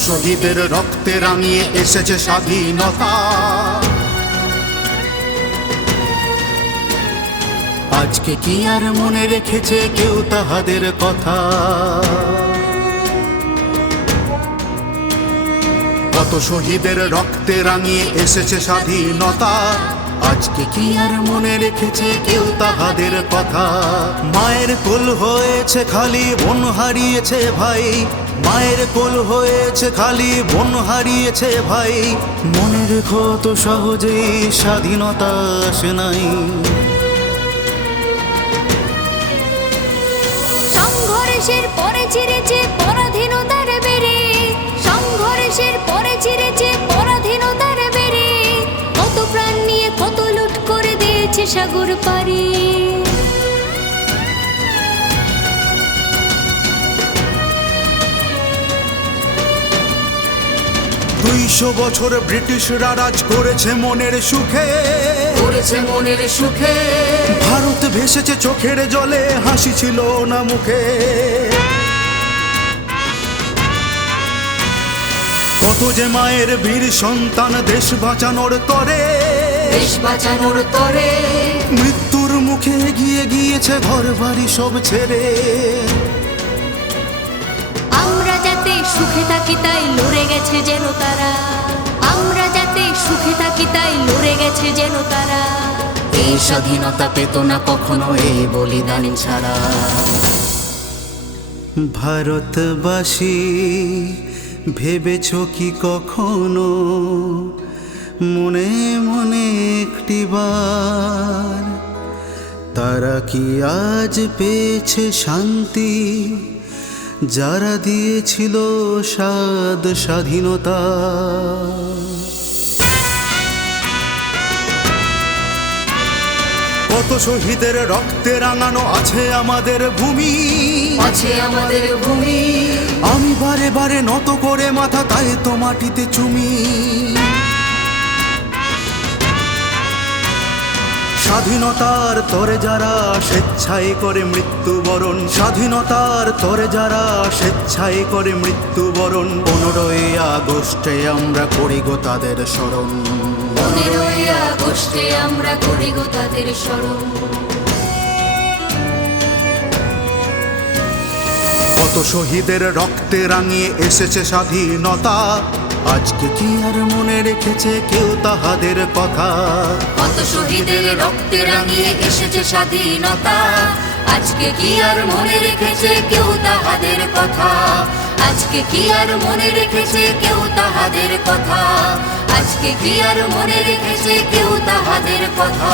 শহীদের রক্তে রাঙিয়ে এসেছে স্বাধীনতা। আজকে কি আর মনে রেখেছে কেউ তাহাদের কথা? কত শহীদের রক্তে রাঙিয়ে এসেছে স্বাধীনতা। আজকে কি আর মনে রেখেছে কেউ তাহাদের কথা? মায়ের কোল হয়েছে খালি বোন হারিয়েছে ভাই। মায়ের কোল হয়েছে খালি, বোন হারিয়েছে ভাই। মনে রেখো তো সহজেই স্বাধীনতা আসে নাই। সংঘর্ষের পরে চিরেছে পরাধীনতার বেড়ে। সংঘর্ষের পরে চিরেছে পরাধীনতার বেড়ে। কত প্রাণ নিয়ে কত লুট করে দিয়েছে সাগর পাড়ি। দুইশো বছর ব্রিটিশরা রাজ করেছে মনের সুখে। করেছে মনের সুখে। ভারত ভেসেছে চোখের জলে হাসি ছিল না মুখে। কত যে মায়ের বীর সন্তান দেশ বাঁচানোর তরে দেশ বাঁচানোর তরে। মৃত্যুর মুখে গিয়ে গিয়েছে ঘর বাড়ি সব ছেড়ে। আমরা যাতে সুখে থাকি তাই লড়ে গেছে যেন তারা। যেন তারা এই স্বাধীনতা পেত না কখনো এই বলিদান ছাড়া। ভারতবাসী ভেবেছ কি কখনো? মনে মনে একটিবার তারা কি আজ পেয়েছে শান্তি? যারা দিয়েছিল স্বাদ স্বাধীনতা। কত শহীদের রক্তে রাঙানো আছে আমাদের ভূমি। আছে আমাদের ভূমি। আমি বারে বারে নত করে মাথা তাই তো মাটিতে চুমি। স্বাধীনতার তরে যারা স্বেচ্ছায় করে মৃত্যুবরণ স্বাধীনতার তরে যারা স্বেচ্ছায় করে মৃত্যুবরণ পনেরোই আগস্টে আমরা করি গো তাদের স্মরণ। পনেরোই আগস্টে আমরা করি গো তাদের স্মরণ। কত শহীদের রক্তে রাঙিয়ে এসেছে স্বাধীনতা আজকে কি আর মনে রেখেছে কেউ তাহাদের কথা? কত শহীদের রক্তে রাঙিয়ে এসেছে স্বাধীনতা। আজকে কি আর মনে রেখেছে কেউ তাহাদের কথা? আজকে কি আর মনে রেখেছে কেউ তাহাদের কথা? আজকে কি আর মনে রেখেছে কেউ তাহাদের কথা?